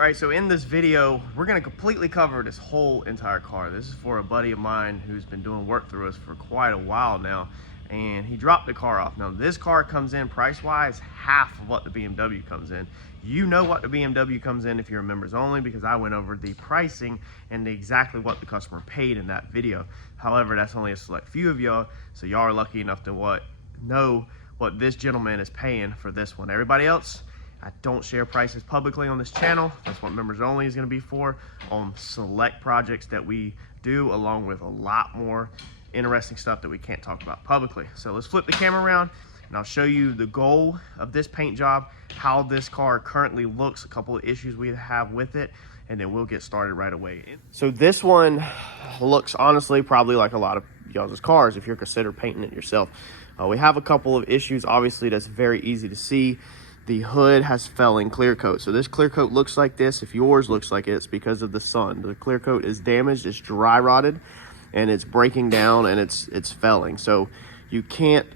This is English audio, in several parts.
All right, so in this video, we're gonna completely cover this whole entire car. This is for a buddy of mine who's been doing work through us for quite a while now, and he dropped the car off. Now, this car comes in price-wise half of what the BMW comes in. You know what the BMW comes in if you're members only, because I went over the pricing and exactly what the customer paid in that video. However, that's only a select few of y'all, so y'all are lucky enough to know what this gentleman is paying for this one. Everybody else, I don't share prices publicly on this channel. That's what members only is going to be for, on select projects that we do, along with a lot more interesting stuff that we can't talk about publicly. So let's flip the camera around and I'll show you the goal of this paint job, how this car currently looks, a couple of issues we have with it, and then we'll get started right away. So this one looks honestly probably like a lot of y'all's cars if you're considered painting it yourself. We have a couple of issues, obviously, that's very easy to see. The hood has felling clear coat. So this clear coat looks like this. If yours looks like it's because of the sun. The clear coat is damaged, it's dry rotted, and it's breaking down and it's felling. So you can't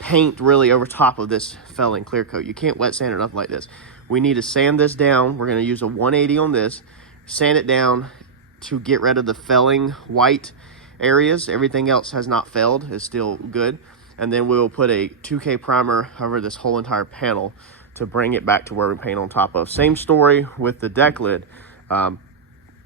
paint really over top of this felling clear coat. You can't wet sand it up like this. We need to sand this down. We're gonna use a 180 on this, sand it down to get rid of the felling white areas. Everything else has not felled, is still good. And then we'll put a 2K primer over this whole entire panel to bring it back to where we paint on top of. Same story with the deck lid.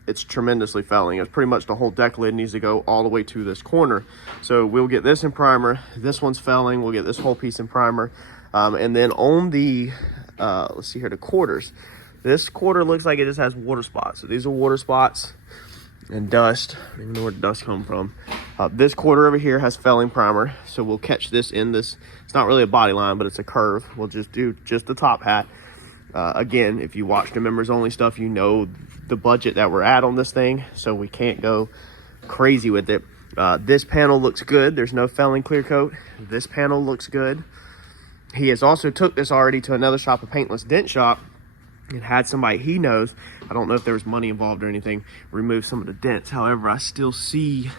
It's tremendously felling. It's pretty much the whole deck lid needs to go all the way to this corner. So we'll get this in primer. This one's felling. We'll get this whole piece in primer. And then on the, let's see here, the quarters. This quarter looks like it just has water spots. So these are water spots and dust. I don't even know where the dust come from. This quarter over here has felling primer, so we'll catch this in this. It's not really a body line, but it's a curve. We'll just do just the top hat. Again, if you watch the members only stuff, you know the budget that we're at on this thing, so we can't go crazy with it. This panel looks good. There's no felling clear coat. This panel looks good. He has also took this already to another shop, a paintless dent shop, and had somebody he knows, I don't know if there was money involved or anything, remove some of the dents. However, I still see,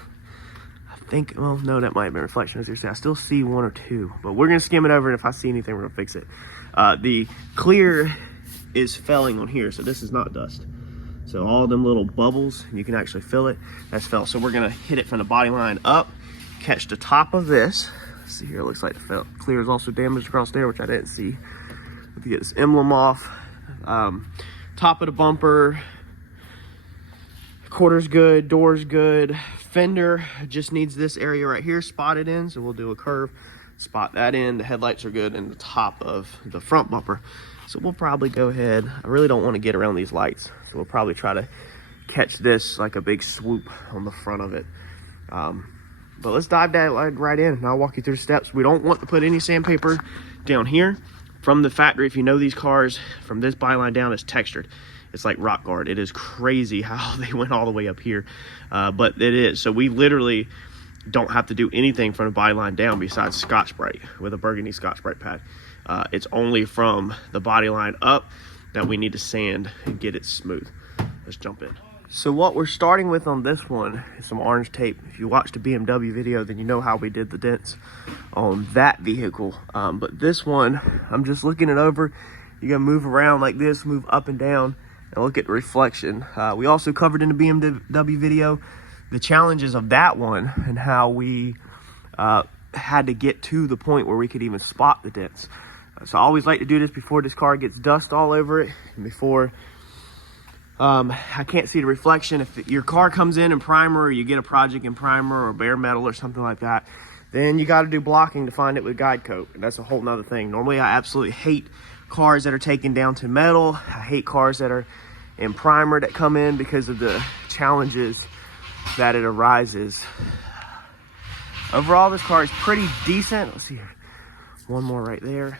I think, well, no, that might have been reflection. As you say, I still see one or two, but we're gonna skim it over, and if I see anything, we're gonna fix it. The clear is felling on here, so this is not dust. So all them little bubbles, you can actually feel it, that's fell. So we're gonna hit it from the body line up, catch the top of this. Let's see here, it looks like the clear is also damaged across there, which I didn't see. If you get this emblem off, top of the bumper, quarter's good, door's good. Fender just needs this area right here spotted in, so we'll do a curve, spot that in. The headlights are good, and the top of the front bumper. So we'll probably go ahead, I really don't want to get around these lights, so we'll probably try to catch this like a big swoop on the front of it. But let's dive that right in, and I'll walk you through the steps. We don't want to put any sandpaper down here. From the factory, if you know these cars, from this byline down, it's textured. It's like rock guard. It is crazy how they went all the way up here, but it is. So we literally don't have to do anything from the byline down besides Scotch-Brite with a burgundy Scotch-Brite pad. It's only from the body line up that we need to sand and get it smooth. Let's jump in. So what we're starting with on this one is some orange tape. If you watched the BMW video, then you know how we did the dents on that vehicle. But this one, I'm just looking it over. You gotta move around like this, move up and down, and look at the reflection. We also covered in the BMW video the challenges of that one and how we had to get to the point where we could even spot the dents. So I always like to do this before this car gets dust all over it, and before I can't see the reflection. If your car comes in primer, or you get a project in primer or bare metal or something like that, then you got to do blocking to find it with guide coat, and that's a whole nother thing. Normally I absolutely hate cars that are taken down to metal. I hate cars that are in primer that come in because of the challenges that it arises. Overall, this car is pretty decent. Let's see here, one more right there.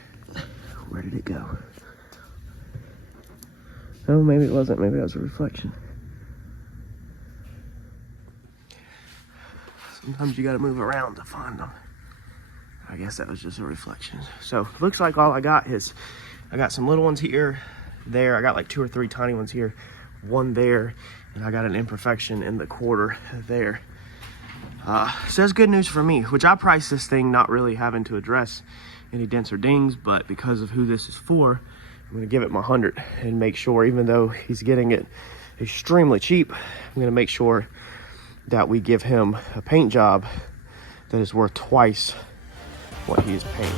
Where did it go? Oh, maybe it wasn't. Maybe that was a reflection. Sometimes you got to move around to find them. I guess that was just a reflection. So looks like all I got is, I got some little ones here, there. I got like 2 or 3 tiny ones here, one there, and I got an imperfection in the quarter there. So that's good news for me, which I priced this thing not really having to address any dents or dings, but because of who this is for, I'm gonna give it my 100 and make sure, even though he's getting it extremely cheap, I'm gonna make sure that we give him a paint job that is worth twice what he is paying.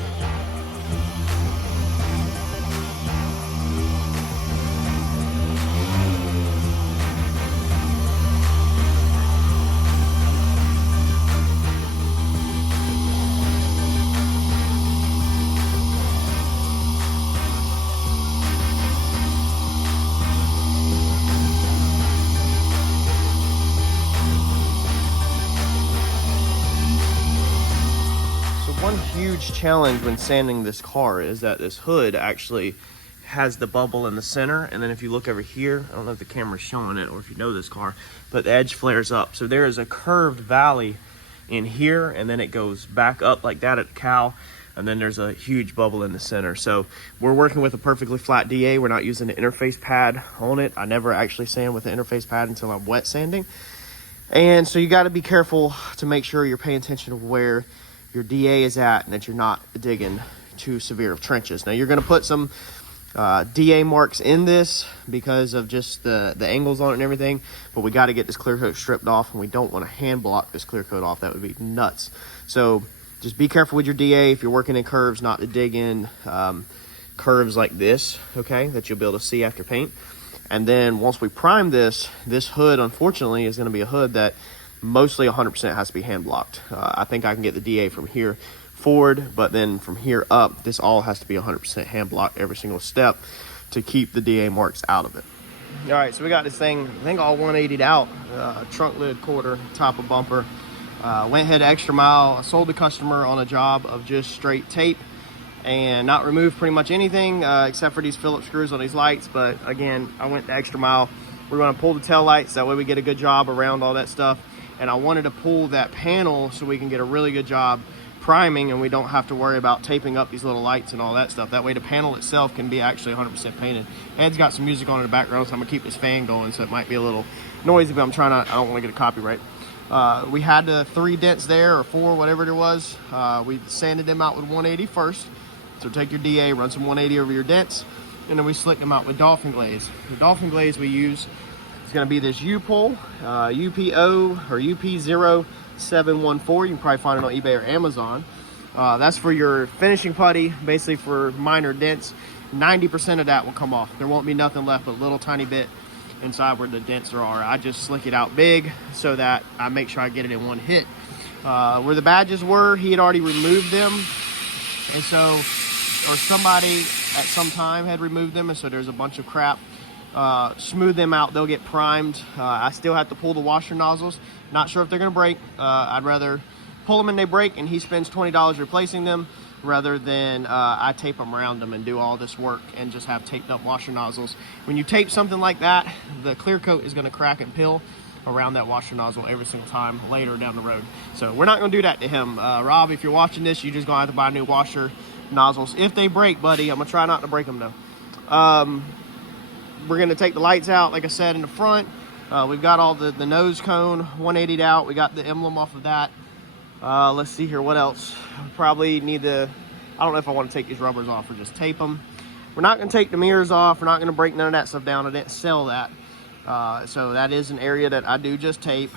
One huge challenge when sanding this car is that this hood actually has the bubble in the center, and then if you look over here, I don't know if the camera's showing it or if you know this car, but the edge flares up. So there is a curved valley in here, and then it goes back up like that at the cowl, and then there's a huge bubble in the center. So we're working with a perfectly flat DA. We're not using the interface pad on it. I never actually sand with the interface pad until I'm wet sanding. And so you got to be careful to make sure you're paying attention to where your DA is at and that you're not digging too severe of trenches. Now you're going to put some DA marks in this because of just the angles on it and everything, but we got to get this clear coat stripped off, and we don't want to hand block this clear coat off. That would be nuts. So just be careful with your DA if you're working in curves, not to dig in curves like this, okay, that you'll be able to see after paint. And then once we prime this hood, unfortunately, is going to be a hood that mostly 100% has to be hand blocked. I think I can get the DA from here forward, but then from here up, this all has to be 100% hand blocked every single step to keep the DA marks out of it. All right, so we got this thing, I think all 180'd out, trunk lid, quarter, top of bumper. Went ahead extra mile. I sold the customer on a job of just straight tape and not remove pretty much anything except for these Phillips screws on these lights. But again, I went the extra mile. We're going to pull the tail lights, that way we get a good job around all that stuff. And I wanted to pull that panel so we can get a really good job priming, and we don't have to worry about taping up these little lights and all that stuff. That way the panel itself can be actually 100% painted. Ed's got some music on in the background, so I'm gonna keep this fan going, so it might be a little noisy, but I don't wanna get a copyright. We had the 3 dents there, or 4, whatever it was. We sanded them out with 180 first. So take your DA, run some 180 over your dents, and then we slick them out with dolphin glaze. The dolphin glaze we use, it's going to be this U-Pole, UPO or UP0714. You can probably find it on eBay or Amazon. That's for your finishing putty, basically for minor dents. 90% of that will come off. There won't be nothing left but a little tiny bit inside where the dents are. I just slick it out big so that I make sure I get it in one hit. Where the badges were, he had already removed them. And so, or somebody at some time had removed them, and so there's a bunch of crap. Smooth them out, they'll get primed. I still have to pull the washer nozzles. Not sure if they're gonna break. I'd rather pull them and they break and he spends $20 replacing them rather than I tape them around them and do all this work and just have taped up washer nozzles. When you tape something like that, the clear coat is gonna crack and peel around that washer nozzle every single time later down the road. So we're not gonna do that to him. Rob, if you're watching this, you're just gonna have to buy new washer nozzles. If they break, buddy, I'm gonna try not to break them though. We're going to take the lights out, like I said, in the front. We've got all the nose cone 180'd out. We got the emblem off of that. Let's see here, what else? Probably need to, I don't know if I want to take these rubbers off or just tape them. We're not going to take the mirrors off. We're not going to break none of that stuff down. I didn't sell that. So that is an area that I do just tape.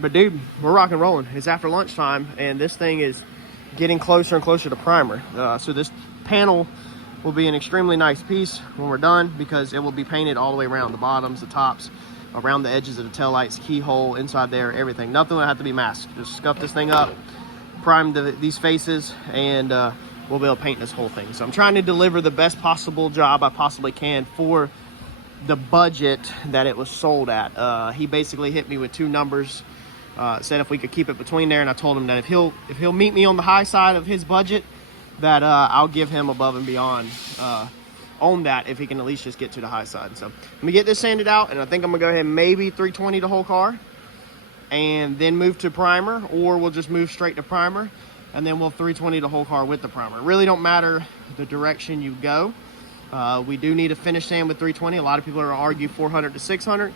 But dude, we're rock and rolling. It's after lunchtime, and this thing is getting closer and closer to primer. So this panel will be an extremely nice piece when we're done, because it will be painted all the way around, the bottoms, the tops, around the edges of the taillights, keyhole, inside there, everything. Nothing will have to be masked. Just scuff this thing up, prime these faces, and we'll be able to paint this whole thing. So I'm trying to deliver the best possible job I possibly can for the budget that it was sold at. He basically hit me with 2 numbers, said if we could keep it between there, and I told him that if he'll meet me on the high side of his budget, that I'll give him above and beyond on that if he can at least just get to the high side. So let me get this sanded out, and I think I'm gonna go ahead and maybe 320 the whole car and then move to primer, or we'll just move straight to primer and then we'll 320 the whole car with the primer. It really don't matter the direction you go. We do need a finish sand with 320. A lot of people are gonna argue 400 to 600.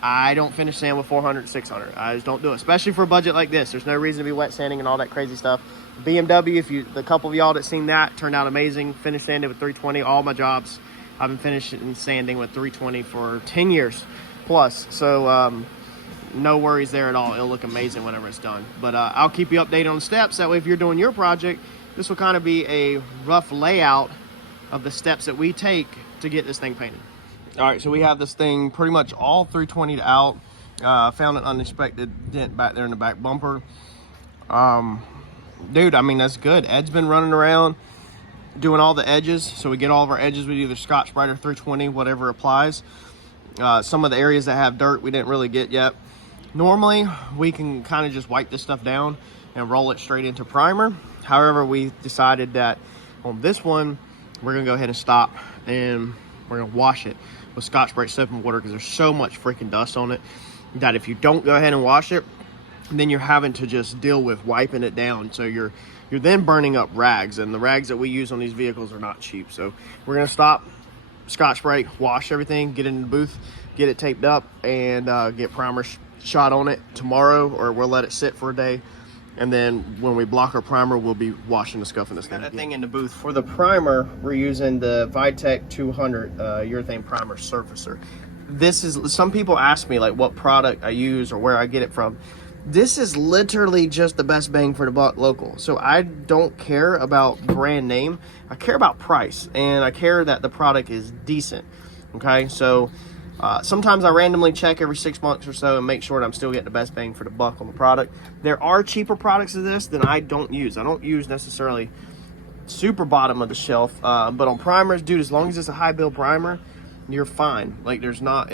I don't finish sand with 400 to 600. I just don't do it, especially for a budget like this. There's no reason to be wet sanding and all that crazy stuff. BMW, if you, the couple of y'all that seen that, turned out amazing. Finished sanding with 320. All my jobs, I've been finishing sanding with 320 for 10 years plus. So no worries there at all. It'll look amazing whenever it's done. But I'll keep you updated on the steps. That way, if you're doing your project, this will kind of be a rough layout of the steps that we take to get this thing painted. All right, so we have this thing pretty much all 320'd out. Found an unexpected dent back there in the back bumper. Dude, I mean, that's good. Ed's been running around doing all the edges. So we get all of our edges with either Scotch-Brite or 320, whatever applies. Some of the areas that have dirt we didn't really get yet. Normally, we can kind of just wipe this stuff down and roll it straight into primer. However, we decided that on this one, we're gonna go ahead and stop and we're gonna wash it with Scotch-Brite soap and water, because there's so much freaking dust on it that if you don't go ahead and wash it, then you're having to just deal with wiping it down. So you're then burning up rags, and the rags that we use on these vehicles are not cheap. So we're gonna stop, Scotch-Brite, wash everything, get it in the booth, get it taped up, and get primer shot on it tomorrow, or we'll let it sit for a day. And then when we block our primer, we'll be washing the scuff in this thing. Got that thing in the booth. For the primer, we're using the Vitec 200 urethane primer surfacer. This is, some people ask me like what product I use or where I get it from. This is literally just the best bang for the buck local. So I don't care about brand name. I care about price, and I care that the product is decent. Okay, so sometimes I randomly check every 6 months or so and make sure that I'm still getting the best bang for the buck on the product. There are cheaper products of this that I don't use. I don't use necessarily super bottom of the shelf, but on primers, dude, as long as it's a high build primer, you're fine. Like it's not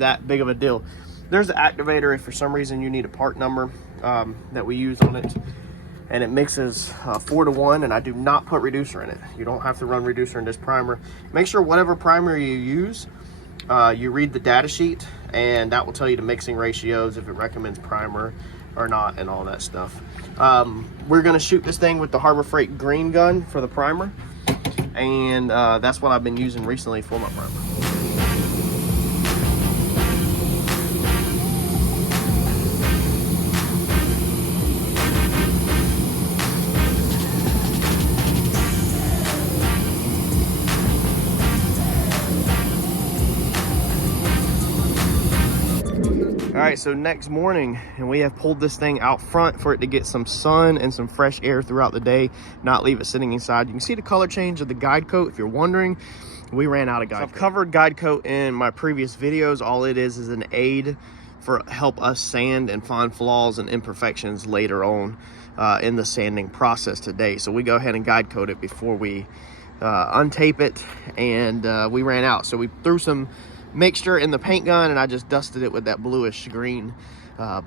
that big of a deal. There's an activator if for some reason you need a part number that we use on it, and it mixes 4-to-1, and I do not put reducer in it. You don't have to run reducer in this primer. Make sure whatever primer you use, you read the data sheet, and that will tell you the mixing ratios, if it recommends primer or not, and all that stuff. We're gonna shoot this thing with the Harbor Freight green gun for the primer, and that's what I've been using recently for my primer. All right, so next morning, and we have pulled this thing out front for it to get some sun and some fresh air throughout the day, not leave it sitting inside. You can see the color change of the guide coat. If you're wondering, we ran out of guide coat. I've covered guide coat in my previous videos. All it is an aid for help us sand and find flaws and imperfections later on in the sanding process today. So we go ahead and guide coat it before we untape it, and we ran out. So we threw some mixture in the paint gun, and I just dusted it with that bluish green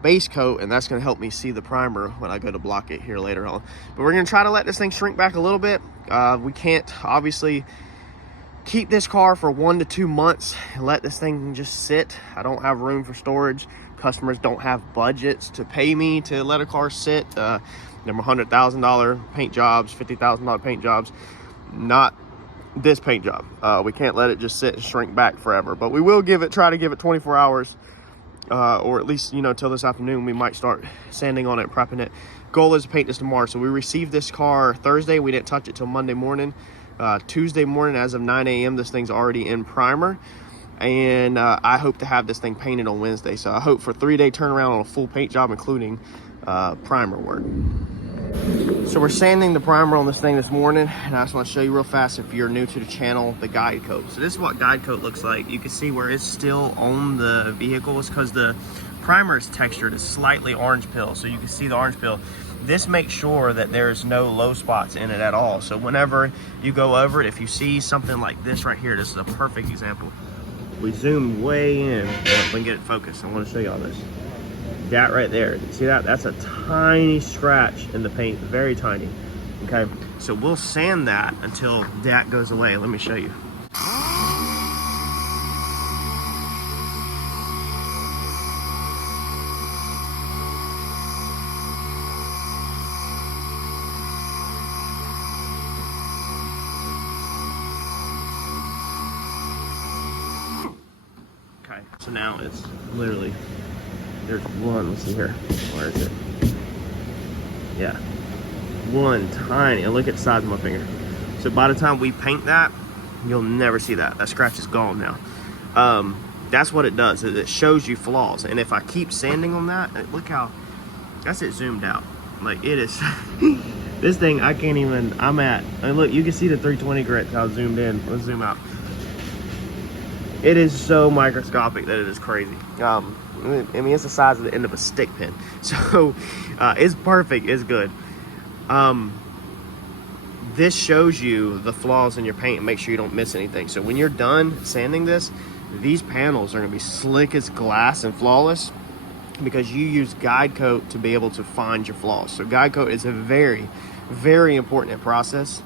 base coat, and that's going to help me see the primer when I go to block it here later on. But we're going to try to let this thing shrink back a little bit. We can't obviously keep this car for 1 to 2 months and let this thing just sit. I don't have room for storage. Customers don't have budgets to pay me to let a car sit. Them $100,000 paint jobs, $50,000 paint jobs, not this paint job. We can't let it just sit and shrink back forever, but we will try to give it 24 hours, or at least, till this afternoon. We might start sanding on it, prepping it. Goal is to paint this tomorrow. So we received this car Thursday. We didn't touch it till Monday morning. Tuesday morning, as of 9 a.m., this thing's already in primer, and I hope to have this thing painted on Wednesday. So I hope for 3-day turnaround on a full paint job, including primer work. So we're sanding the primer on this thing this morning, and I just want to show you real fast, if you're new to the channel, the guide coat. So this is what guide coat looks like. You can see where it's still on the vehicle is because the primer is textured. It's slightly orange peel, so you can see the orange peel. This makes sure that there's no low spots in it at all. So whenever you go over it, if you see something like this right here, this is a perfect example. We zoom way in. We can get it focused. I want to show y'all this. That right there, see that? That's a tiny scratch in the paint, very tiny. Okay, so we'll sand that until that goes away. Let me show you. Okay, so now it's literally, there's one, let's see here, where is it? Yeah, one tiny, and look at the size of my finger. So by the time we paint that, you'll never see that. That scratch is gone now. That's what it does, is it shows you flaws. And if I keep sanding on that, look how, that's it zoomed out. Like it is, this thing, I can't even, and look, you can see the 320 grit, how zoomed in. Let's zoom out. It is so microscopic that it is crazy. I mean, it's the size of the end of a stick pin. So it's perfect, it's good. This shows you the flaws in your paint and make sure you don't miss anything. So when you're done sanding this, these panels are gonna be slick as glass and flawless because you use guide coat to be able to find your flaws. So guide coat is a very, very important process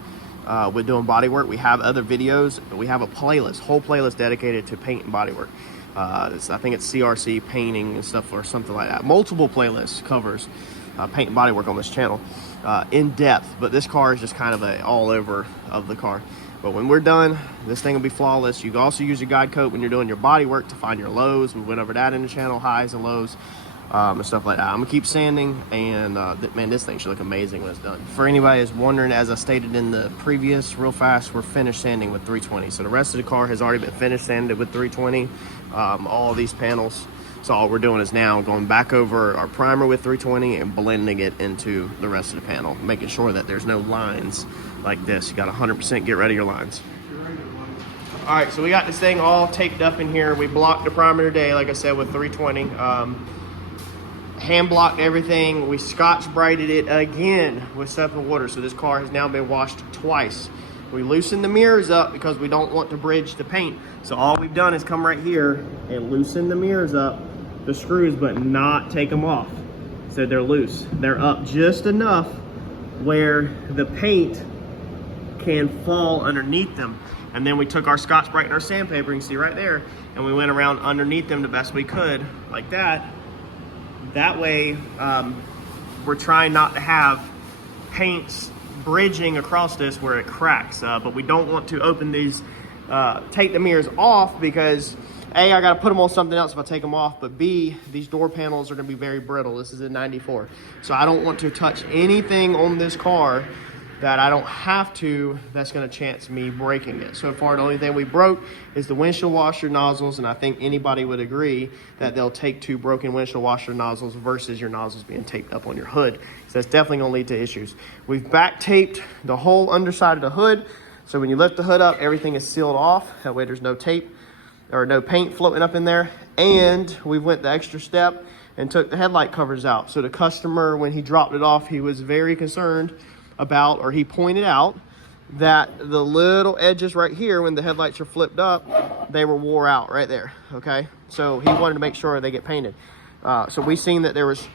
with doing body work. We have other videos, but we have a playlist, whole playlist dedicated to paint and body work. I think it's CRC painting and stuff or something like that. Multiple playlists covers paint and body work on this channel in depth, but this car is just kind of a all over of the car. But when we're done, this thing will be flawless. You can also use your guide coat when you're doing your body work to find your lows. We went over that in the channel, highs and lows, and stuff like that. I'm gonna keep sanding, and man, this thing should look amazing when it's done. For anybody who's wondering, as I stated in the previous, real fast, we're finished sanding with 320. So the rest of the car has already been finished sanded with 320. All of these panels. So all we're doing is now going back over our primer with 320 and blending it into the rest of the panel, making sure that there's no lines like this. You got 100% get rid of your lines. All right, so we got this thing all taped up in here. We blocked the primer today, like I said, with 320. Hand blocked everything. We Scotch brighted it again with soap and water. So this car has now been washed twice. We loosened the mirrors up because we don't want to bridge the paint. So all we've done is come right here and loosen the mirrors up, the screws, but not take them off. So they're loose. They're up just enough where the paint can fall underneath them. And then we took our Scotch Brite and our sandpaper, you can see right there, and we went around underneath them the best we could, like that. That way, we're trying not to have paints bridging across this where it cracks, but we don't want to open these, take the mirrors off because A, I gotta put them on something else if I take them off, but B, these door panels are gonna be very brittle. This is a 94. So I don't want to touch anything on this car that I don't have to, that's gonna chance me breaking it. So far, the only thing we broke is the windshield washer nozzles, and I think anybody would agree that they'll take 2 broken windshield washer nozzles versus your nozzles being taped up on your hood. So that's definitely gonna lead to issues. We've back taped the whole underside of the hood, so when you lift the hood up, everything is sealed off. That way there's no tape or no paint floating up in there. And we went the extra step and took the headlight covers out. So the customer, when he dropped it off, he was very concerned about, or he pointed out that the little edges right here, when the headlights are flipped up, they were wore out right there, okay? So he wanted to make sure they get painted. So we seen that there was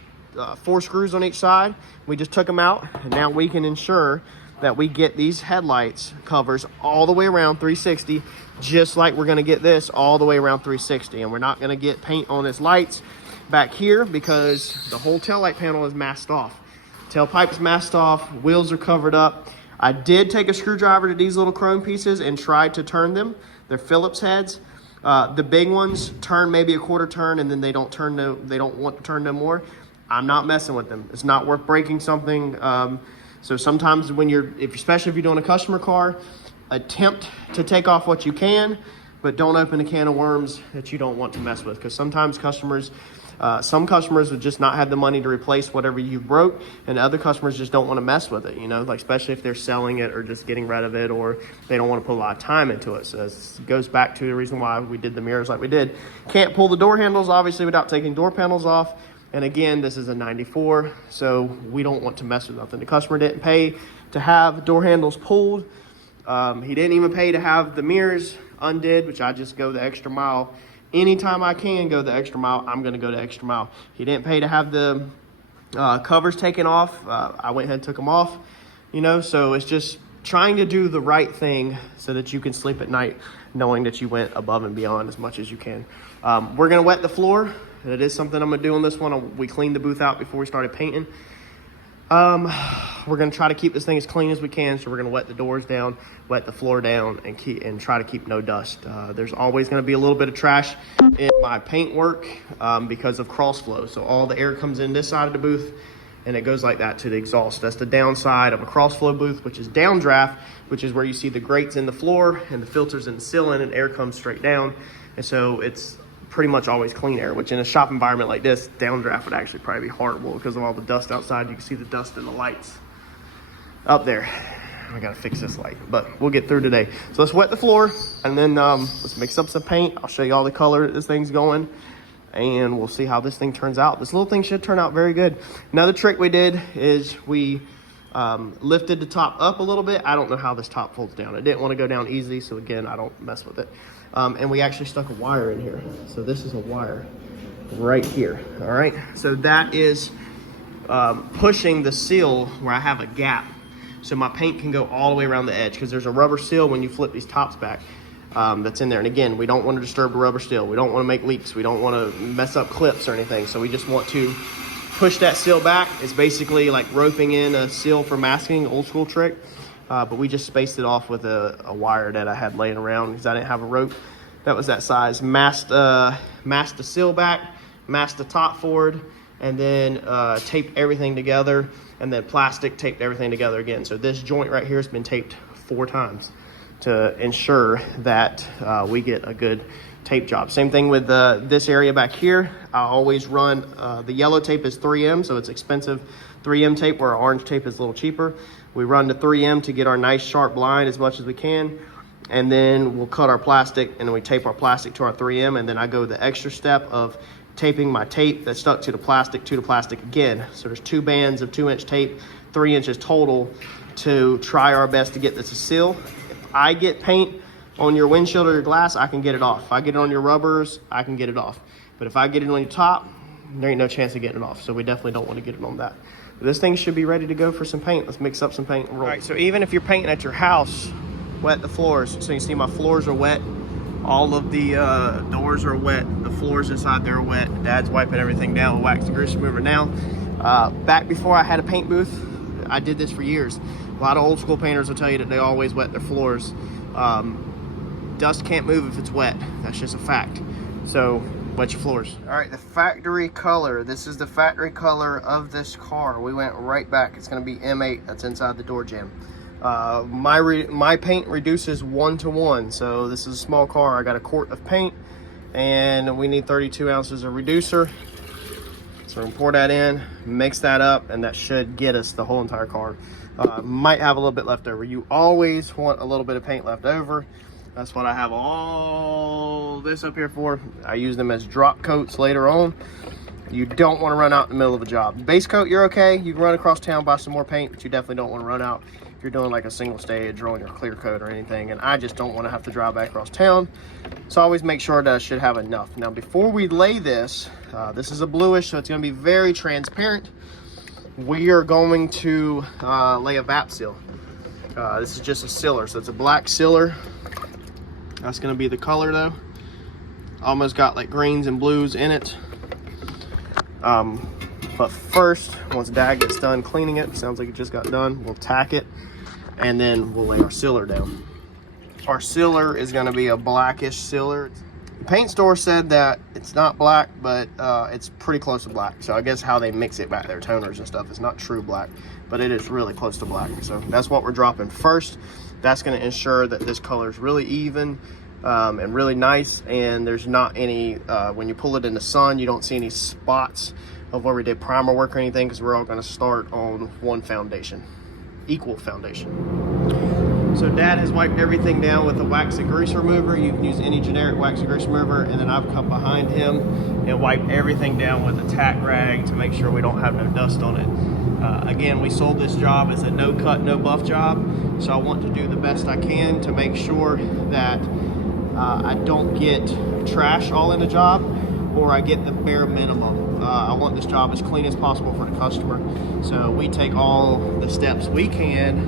4 screws on each side. We just took them out, and now we can ensure that we get these headlights covers all the way around 360, just like we're gonna get this all the way around 360. And we're not gonna get paint on his lights back here because the whole taillight panel is masked off. Tailpipe's masked off, wheels are covered up. I did take a screwdriver to these little chrome pieces and tried to turn them. They're Phillips heads. The big ones turn maybe a quarter turn and then they don't turn they don't want to turn no more. I'm not messing with them. It's not worth breaking something. So sometimes when especially if you're doing a customer car, attempt to take off what you can, but don't open a can of worms that you don't want to mess with. Because sometimes some customers would just not have the money to replace whatever you broke, and other customers just don't want to mess with it, you know, like especially if they're selling it or just getting rid of it, or they don't want to put a lot of time into it. So this goes back to the reason why we did the mirrors like we did. Can't pull the door handles, obviously, without taking door panels off. And again, this is a 94, so we don't want to mess with nothing. The customer didn't pay to have door handles pulled. He didn't even pay to have the mirrors undid, which I just go the extra mile. Anytime I can go the extra mile, I'm gonna go the extra mile. He didn't pay to have the covers taken off. I went ahead and took them off, you know, so it's just trying to do the right thing so that you can sleep at night knowing that you went above and beyond as much as you can. We're gonna wet the floor. It is something I'm gonna do on this one. We cleaned the booth out before we started painting. We're gonna try to keep this thing as clean as we can, so we're gonna wet the doors down, wet the floor down, and try to keep no dust. There's always gonna be a little bit of trash in my paint work because of cross flow. So all the air comes in this side of the booth, and it goes like that to the exhaust. That's the downside of a cross flow booth, which is downdraft, which is where you see the grates in the floor and the filters in the ceiling, and air comes straight down. And so it's pretty much always clean air, which in a shop environment like this, downdraft would actually probably be horrible because of all the dust outside. You can see the dust in the lights up there. I gotta fix this light, but we'll get through today. So let's wet the floor, and then let's mix up some paint. I'll show you all the color this thing's going, and we'll see how this thing turns out. This little thing should turn out very good. Another trick we did is we lifted the top up a little bit. I don't know how this top folds down. I didn't want to go down easy, so again, I don't mess with it. And we actually stuck a wire in here. So this is a wire right here, all right? So that is pushing the seal where I have a gap, so my paint can go all the way around the edge, because there's a rubber seal when you flip these tops back that's in there. And again, we don't want to disturb the rubber seal. We don't want to make leaks. We don't want to mess up clips or anything. So we just want to push that seal back. It's basically like roping in a seal for masking, old school trick. But we just spaced it off with a wire that I had laying around because I didn't have a rope that was that size. Masked the seal back, masked the top forward, and then taped everything together, and then plastic taped everything together again. So this joint right here has been taped 4 times to ensure that we get a good tape job. Same thing with this area back here. I always run, the yellow tape is 3M, so it's expensive 3M tape, where our orange tape is a little cheaper. We run the 3M to get our nice sharp line as much as we can, and then we'll cut our plastic, and then we tape our plastic to our 3M, and then I go the extra step of taping my tape that's stuck to the plastic again. So there's 2 bands of 2-inch tape, 3 inches total, to try our best to get this to seal. If I get paint on your windshield or your glass, I can get it off. If I get it on your rubbers, I can get it off. But if I get it on your top, there ain't no chance of getting it off. So we definitely don't want to get it on that. But this thing should be ready to go for some paint. Let's mix up some paint and roll. All right, so even if you're painting at your house, wet the floors. So you see my floors are wet. All of the doors are wet. The floors inside there are wet. Dad's wiping everything down with wax and grease remover now. Back before I had a paint booth, I did this for years. A lot of old school painters will tell you that they always wet their floors. Dust can't move if it's wet. That's just a fact. So wet your floors. All right, the factory color. This is the factory color of this car. We went right back. It's gonna be M8 that's inside the door jamb. My paint reduces 1-to-1. So this is a small car. I got a quart of paint, and we need 32 ounces of reducer. So we're gonna pour that in, mix that up, and that should get us the whole entire car. Might have a little bit left over. You always want a little bit of paint left over. That's what I have all this up here for. I use them as drop coats later on. You don't want to run out in the middle of a job. Base coat, you're okay. You can run across town, buy some more paint, but you definitely don't want to run out if you're doing like a single stage or on your clear coat or anything. And I just don't want to have to drive back across town. So always make sure that I should have enough. Now, before we lay this, this is a bluish, so it's going to be very transparent. We are going to lay a VAP seal. This is just a sealer, so it's a black sealer. That's going to be the color though. Almost got like greens and blues in it. But first, once Dad gets done cleaning it, sounds like it just got done, we'll tack it, and then we'll lay our sealer down. Our sealer is going to be a blackish sealer. The paint store said that it's not black, but it's pretty close to black. So I guess how they mix it back, their toners and stuff, is not true black, but it is really close to black. So that's what we're dropping first. That's going to ensure that this color is really even and really nice, and there's not any, when you pull it in the sun, you don't see any spots of where we did primer work or anything, because we're all going to start on one foundation, equal foundation. So Dad has wiped everything down with a wax and grease remover. You can use any generic wax and grease remover, and then I've come behind him and wiped everything down with a tack rag to make sure we don't have no dust on it. Again, we sold this job as a no cut, no buff job, so I want to do the best I can to make sure that I don't get trash all in the job, or I get the bare minimum. I want this job as clean as possible for the customer. So we take all the steps we can,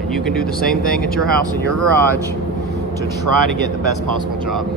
and you can do the same thing at your house, in your garage, to try to get the best possible job.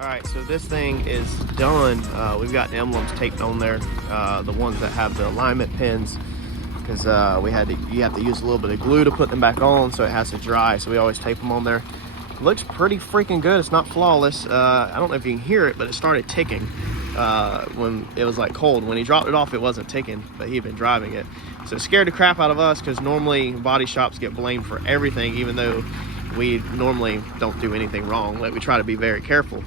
All right, so this thing is done. We've got emblems taped on there, the ones that have the alignment pins, because you have to use a little bit of glue to put them back on, so it has to dry. So we always tape them on there. It looks pretty freaking good. It's not flawless. I don't know if you can hear it, but it started ticking when it was like cold. When he dropped it off, it wasn't ticking, but he'd been driving it. So it scared the crap out of us, because normally body shops get blamed for everything, even though we normally don't do anything wrong. Like, we try to be very careful.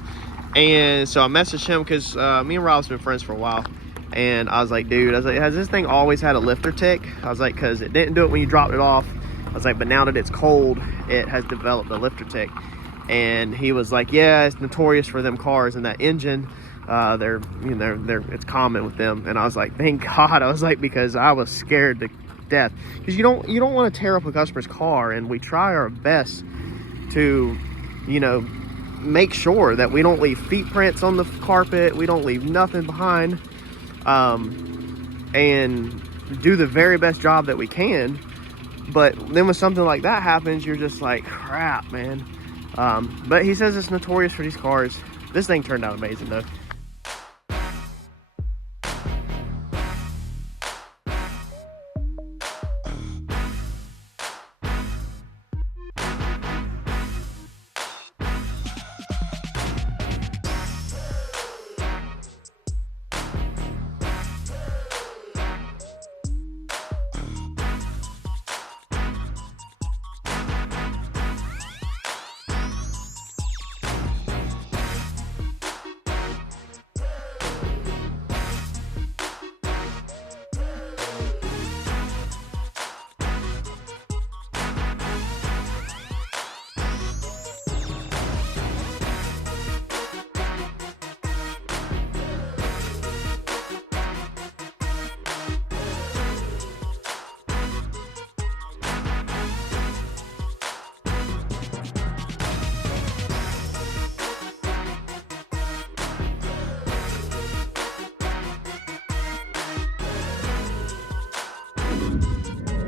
And so I messaged him, because me and Rob's been friends for a while, and I was like, dude, has this thing always had a lifter tick? I was like, because it didn't do it when you dropped it off. I was like, but now that it's cold, it has developed a lifter tick. And he was like, yeah, it's notorious for them cars and that engine. It's common with them. And I was like, thank God. I was like, because I was scared to death, because you don't want to tear up a customer's car, and we try our best to, make sure that we don't leave feet prints on the carpet, we don't leave nothing behind, and do the very best job that we can. But then when something like that happens, you're just like, crap, man. But he says it's notorious for these cars. This thing turned out amazing though.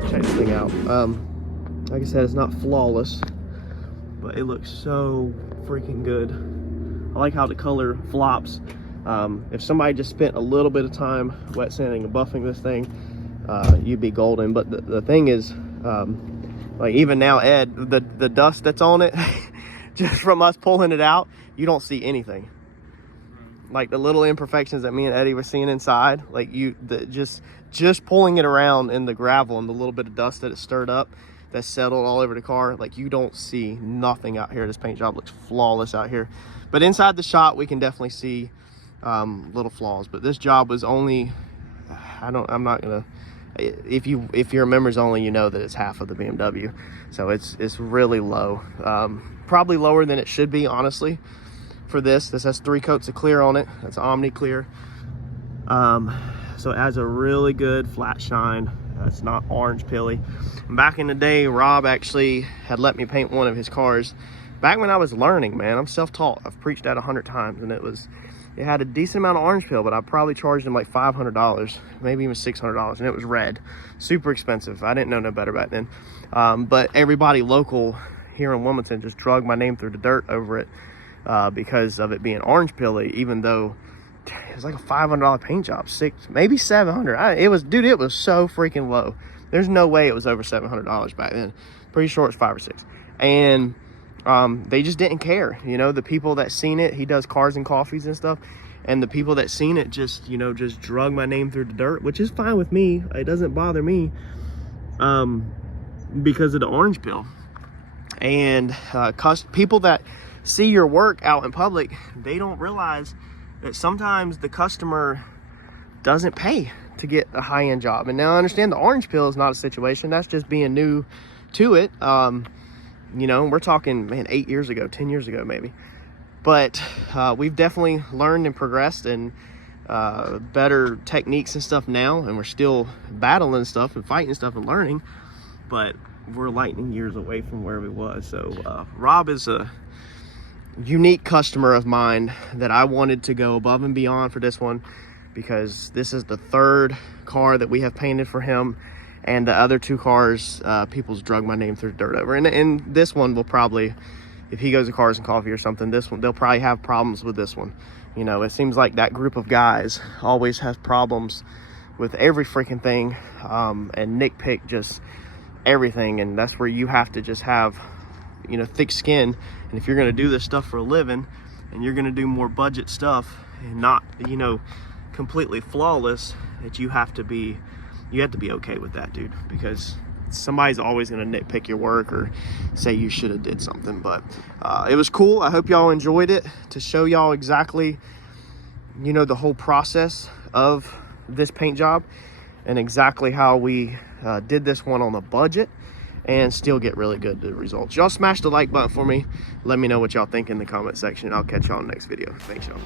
Check this thing out. Like I said, it's not flawless, but it looks so freaking good. I like how the color flops. If somebody just spent a little bit of time wet sanding and buffing this thing, you'd be golden. But the thing is, like even now, Ed, the dust that's on it, just from us pulling it out, you don't see anything. Like the little imperfections that me and Eddie were seeing inside, like just pulling it around in the gravel and the little bit of dust that it stirred up, that settled all over the car, like you don't see nothing out here. This paint job looks flawless out here. But inside the shop, we can definitely see little flaws. But this job was only, I'm not gonna, if you're members only, you know that it's half of the BMW. So it's really low. Probably lower than it should be, honestly. For this has 3 coats of clear on it. That's Omni Clear. So it has a really good flat shine. It's not orange pilly. Back in the day, Rob actually had let me paint one of his cars. Back when I was learning, man, I'm self-taught. I've preached that 100 times, and it had a decent amount of orange peel, but I probably charged him like $500, maybe even $600, and it was red. Super expensive. I didn't know no better back then. But everybody local here in Wilmington just drug my name through the dirt over it. Because of it being orange pilly, even though it was like a $500 paint job, maybe $700. It was so freaking low. There's no way it was over $700 back then. Pretty sure it's $500 or $600. And they just didn't care. The people that seen it, he does cars and coffees and stuff, and the people that seen it just drug my name through the dirt, which is fine with me. It doesn't bother me because of the orange peel. And people that see your work out in public, they don't realize that sometimes the customer doesn't pay to get a high-end job. And now I understand the orange peel is not a situation. That's just being new to it. We're talking, man, 8 years ago, 10 years ago maybe. But we've definitely learned and progressed, and better techniques and stuff now, and we're still battling stuff and fighting stuff and learning, but we're lightning years away from where we was. So Rob is a unique customer of mine that I wanted to go above and beyond for this one, because this is the 3rd car that we have painted for him, and the other 2 cars people's drug my name through dirt over, and this one will probably if he goes to Cars and Coffee or something, this one, they'll probably have problems with this one. You know, it seems like that group of guys always has problems with every freaking thing, and nitpick just everything. And that's where you have to just have, you know, thick skin. And if you're going to do this stuff for a living, and you're going to do more budget stuff and not, you know, completely flawless, that you have to be okay with that, dude, because somebody's always going to nitpick your work or say you should have did something. But it was cool. I hope y'all enjoyed it, to show y'all exactly, you know, the whole process of this paint job and exactly how we did this one on the budget and still get really good results. Y'all smash the like button for me. Let me know what y'all think in the comment section. I'll catch y'all in the next video. Thanks, y'all.